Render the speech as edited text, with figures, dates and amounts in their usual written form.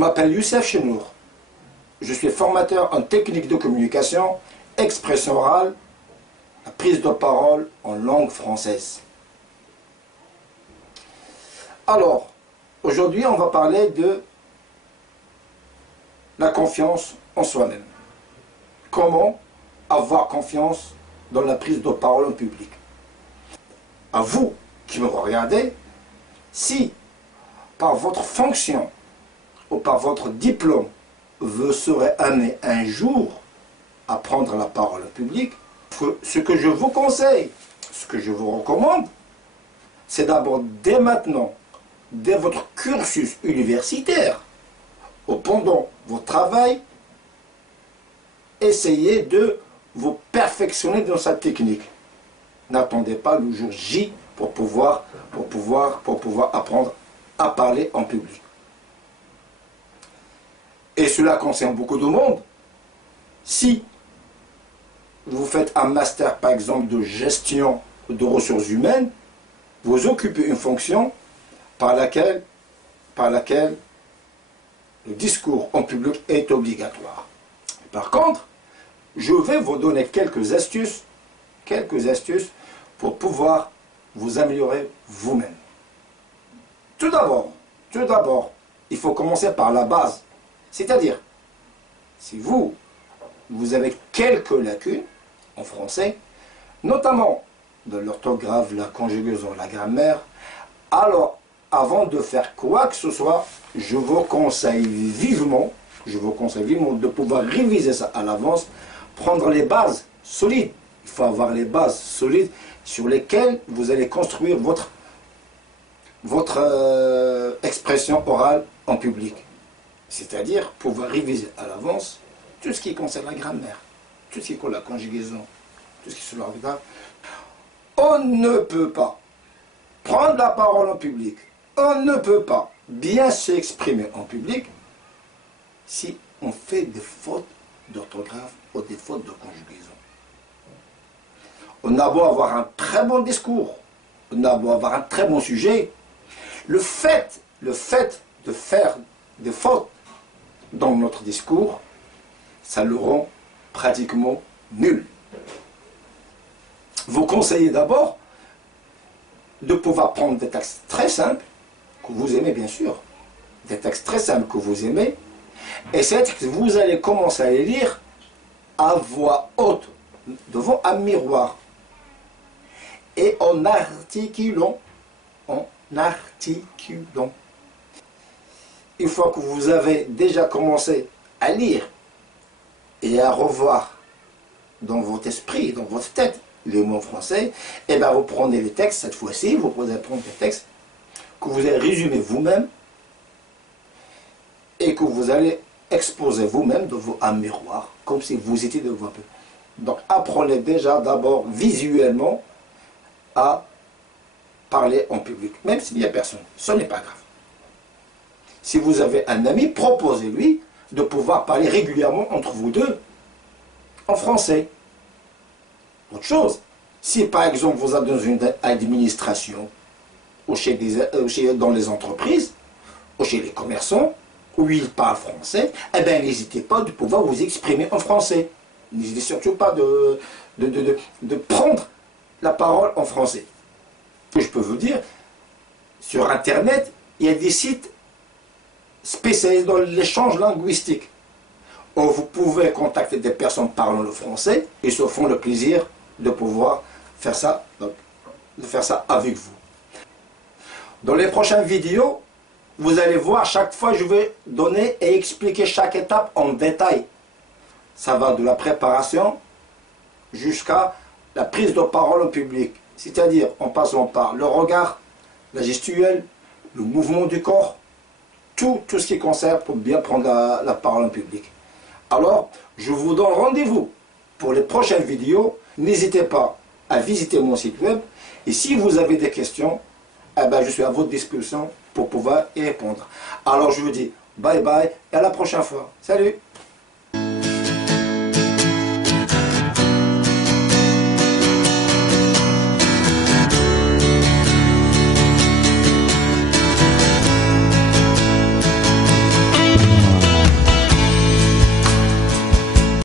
m'appelle Youssef Chenour. Je suis formateur en technique de communication, expression orale, la prise de parole en langue française. Alors, aujourd'hui, on va parler de la confiance en soi-même. Comment avoir confiance dans la prise de parole en public. À vous qui me regardez, si par votre fonction ou par votre diplôme, vous serez amené un jour à prendre la parole en public, ce que je vous conseille, ce que je vous recommande, c'est d'abord dès maintenant, dès votre cursus universitaire, ou pendant votre travail, essayez de vous perfectionner dans cette technique. N'attendez pas le jour J pour pouvoir apprendre à parler en public. Et cela concerne beaucoup de monde. Si vous faites un master, par exemple, de gestion de ressources humaines, vous occupez une fonction par laquelle le discours en public est obligatoire. Par contre, je vais vous donner quelques astuces pour pouvoir vous améliorer vous-même. Tout d'abord, il faut commencer par la base. C'est-à-dire, si vous avez quelques lacunes en français, notamment de l'orthographe, la conjugaison, la grammaire, alors avant de faire quoi que ce soit, je vous conseille vivement de pouvoir réviser ça à l'avance, prendre les bases solides. Il faut avoir les bases solides sur lesquelles vous allez construire votre expression orale en public. C'est-à-dire pouvoir réviser à l'avance tout ce qui concerne la grammaire, tout ce qui concerne la conjugaison, tout ce qui est sur l'orthographe. On ne peut pas prendre la parole en public, on ne peut pas bien s'exprimer en public si on fait des fautes d'orthographe ou des fautes de conjugaison. On a beau avoir un très bon discours, on a beau avoir un très bon sujet, le fait de faire des fautes dans notre discours, ça le rend pratiquement nul. Vous conseillez d'abord de pouvoir prendre des textes très simples, que vous aimez bien sûr, des textes très simples que vous aimez, et ces textes, vous allez commencer à les lire à voix haute, devant un miroir, et en articulant. Une fois que vous avez déjà commencé à lire et à revoir dans votre esprit, dans votre tête, les mots français, et bien vous prenez les textes, cette fois-ci, vous pouvez prendre des textes que vous allez résumer vous-même et que vous allez exposer vous-même devant un miroir, comme si vous étiez devant un peu. Donc apprenez déjà d'abord visuellement à parler en public, même s'il n'y a personne, ce n'est pas grave. Si vous avez un ami, proposez-lui de pouvoir parler régulièrement entre vous deux en français. Autre chose, si par exemple vous êtes dans une administration, ou dans les entreprises, ou chez les commerçants, où ils parlent français, eh bien n'hésitez pas de pouvoir vous exprimer en français. N'hésitez surtout pas de prendre la parole en français. Je peux vous dire, sur Internet, il y a des sites spécialisés dans l'échange linguistique, où vous pouvez contacter des personnes parlant le français et se font le plaisir de pouvoir faire ça, avec vous. Dans les prochaines vidéos, vous allez voir, chaque fois je vais donner et expliquer chaque étape en détail. Ça va de la préparation jusqu'à la prise de parole en public. C'est-à-dire en passant par le regard, la gestuelle, le mouvement du corps, tout ce qui concerne pour bien prendre la parole en public. Alors, je vous donne rendez-vous pour les prochaines vidéos. N'hésitez pas à visiter mon site web. Et si vous avez des questions, eh ben, je suis à votre disposition pour pouvoir y répondre. Alors, je vous dis bye bye et à la prochaine fois. Salut!